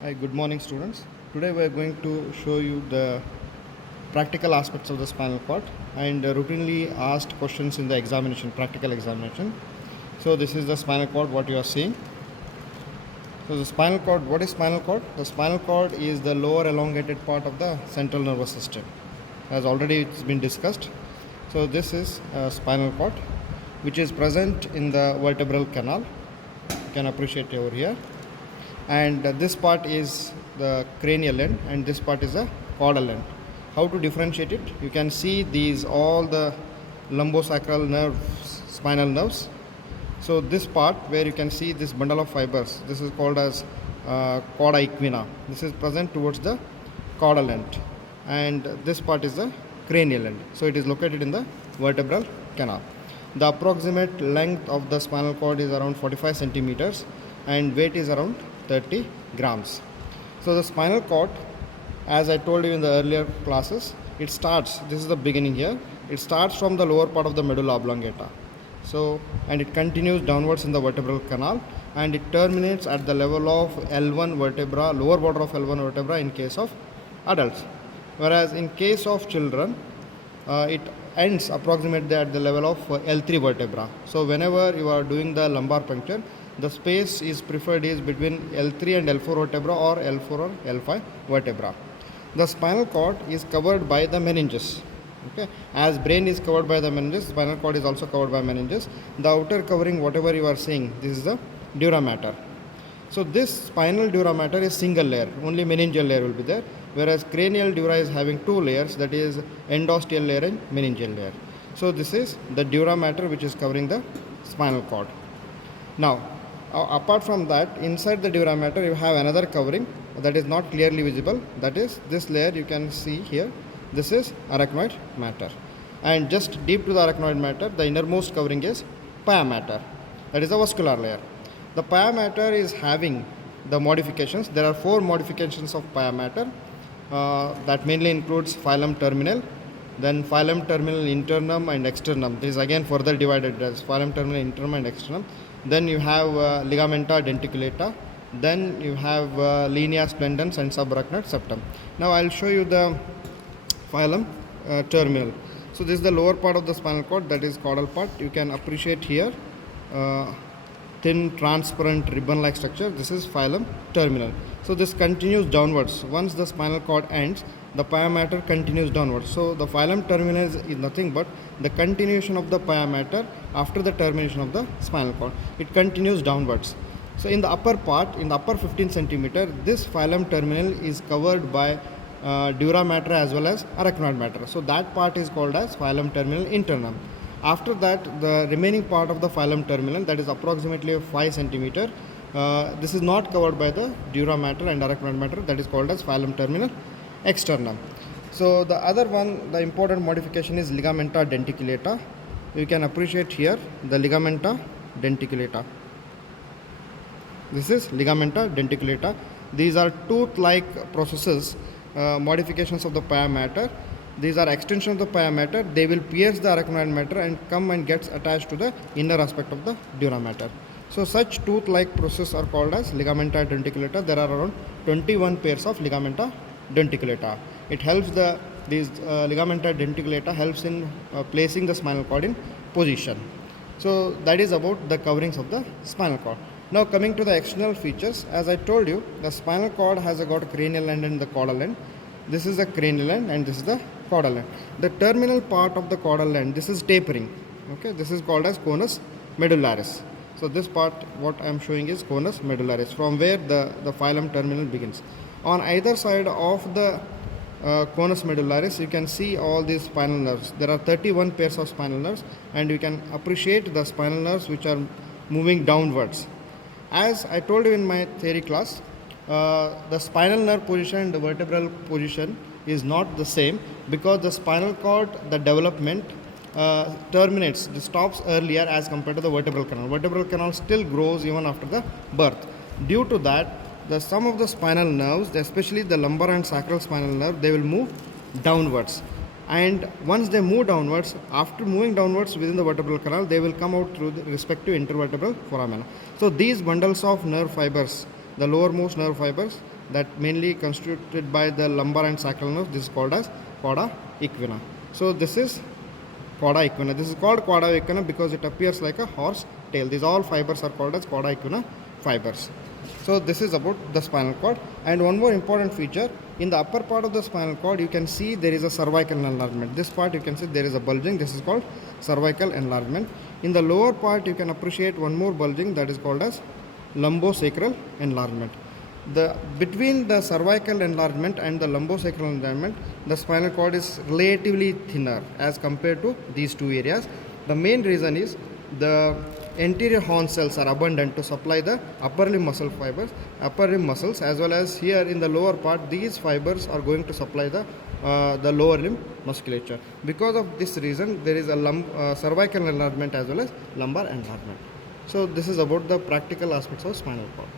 Hi, good morning students. Today we are going to show you the practical aspects of the spinal cord and routinely asked questions in the examination, practical examination. So this is the spinal cord, what you are seeing. So the spinal cord, what is spinal cord? The spinal cord is the lower elongated part of the central nervous system. As already it's been discussed. So this is spinal cord which is present in the vertebral canal. You can appreciate over here. And this part is the cranial end and this part is the caudal end. How to differentiate it? You can see these all the lumbosacral nerves, spinal nerves. So this part where you can see this bundle of fibers, this is called as cauda equina. This is present towards the caudal end, and this part is the cranial end. So it is located in the vertebral canal. The approximate length of the spinal cord is around 45 centimeters and weight is around 30 grams. So the spinal cord, as I told you in the earlier classes, it starts, this is the beginning here, it starts from the lower part of the medulla oblongata. So, and it continues downwards in the vertebral canal and it terminates at the level of L1 vertebra, lower border of L1 vertebra in case of adults. Whereas in case of children, it ends approximately at the level of L3 vertebra. So whenever you are doing the lumbar puncture, the space is preferred is between L3 and L4 vertebra or L4 or L5 vertebra. The spinal cord is covered by the meninges. Okay, as brain is covered by the meninges, spinal cord is also covered by meninges. The outer covering, whatever you are seeing, this is the dura mater. So this spinal dura mater is single layer, only meningeal layer will be there, whereas cranial dura is having two layers, that is endosteal layer and meningeal layer. So this is the dura mater which is covering the spinal cord. Now, apart from that, inside the dura mater you have another covering that is not clearly visible, that is this layer you can see here. This is arachnoid matter, and just deep to the arachnoid matter, the innermost covering is pia mater, that is the vascular layer. The pia mater is having the modifications. There are four modifications of pia mater that mainly includes phylum terminal, then phylum terminal internum and externum. This is again further divided as phylum terminal internum and externum. Then you have ligamenta denticulata. Then you have linea splendens and subarachnoid septum. Now I will show you the phylum terminal. So this is the lower part of the spinal cord, that is caudal part. You can appreciate here thin transparent ribbon like structure. This is phylum terminal. So this continues downwards. Once the spinal cord ends, the pia mater continues downwards. So the phylum terminal is nothing but the continuation of the pia mater after the termination of the spinal cord. It continues downwards. So in the upper part, in the upper 15 centimeter, this phylum terminal is covered by dura mater as well as arachnoid mater. So that part is called as phylum terminal internum. After that, the remaining part of the phylum terminal, that is approximately 5 centimeter, this is not covered by the dura mater and arachnoid mater, that is called as phylum terminal externum. So the other one, the important modification is ligamenta denticulata. You can appreciate here the ligamenta denticulata. This is ligamenta denticulata. These are tooth-like processes, modifications of the pia mater. These are extensions of the pia mater. They will pierce the arachnoid mater and come and gets attached to the inner aspect of the dura mater. So such tooth-like processes are called as ligamenta denticulata. There are around 21 pairs of ligamenta denticulata. It helps these ligamenta denticulata helps in placing the spinal cord in position. So that is about the coverings of the spinal cord. Now coming to the external features, as I told you, the spinal cord has got a cranial end and the caudal end. This is the cranial end and this is the caudal end. The terminal part of the caudal end, this is tapering. Okay, this is called as conus medullaris. So this part, what I am showing is conus medullaris, from where the phylum terminal begins. On either side of the conus medullaris, you can see all these spinal nerves. There are 31 pairs of spinal nerves, and you can appreciate the spinal nerves which are moving downwards. As I told you in my theory class, the spinal nerve position and the vertebral position is not the same, because the spinal cord, the development terminates, stops earlier as compared to the vertebral canal. Vertebral canal still grows even after the birth. Due to that, some of the spinal nerves, especially the lumbar and sacral spinal nerve, they will move downwards. And once they move downwards, after moving downwards within the vertebral canal, they will come out through the respective intervertebral foramina. So these bundles of nerve fibers, the lowermost nerve fibers, that mainly constituted by the lumbar and sacral nerves. This is called as cauda equina. So this is cauda equina. This is called cauda equina because it appears like a horse tail. These all fibers are called as cauda equina fibers. So this is about the spinal cord. And one more important feature, in the upper part of the spinal cord you can see there is a cervical enlargement. This part you can see there is a bulging. This is called cervical enlargement. In the lower part you can appreciate one more bulging, that is called as lumbosacral enlargement. Between the cervical enlargement and the lumbosacral enlargement, the spinal cord is relatively thinner as compared to these two areas. The main reason is the anterior horn cells are abundant to supply the upper limb muscle fibers, upper limb muscles, as well as here in the lower part these fibers are going to supply the lower limb musculature. Because of this reason there is a cervical enlargement as well as lumbar enlargement. So this is about the practical aspects of spinal cord.